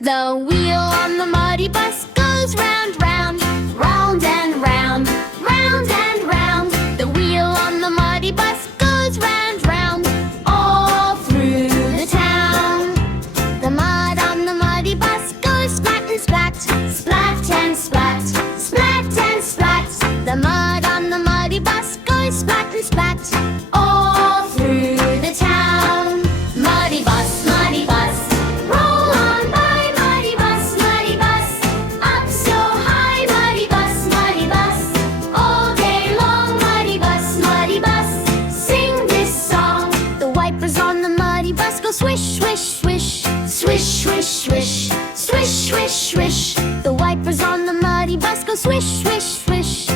The wheel on the muddy bus goes round, round, round and round, round and round. The wheel on the muddy bus goes round, round, all through the town. The mud on the muddy bus goes splat and splat, splat and splat, splat and splat. The mud on the muddy bus goes splat and splat, all through the town. Muddy bus, muddy bus, roll on by, muddy bus, up so high, muddy bus, all day long, muddy bus, sing this song. The wipers on the muddy bus go swish, swish, swish, swish, swish, swish, swish, swish, swish. The wipers on the muddy bus go swish, swish, swish.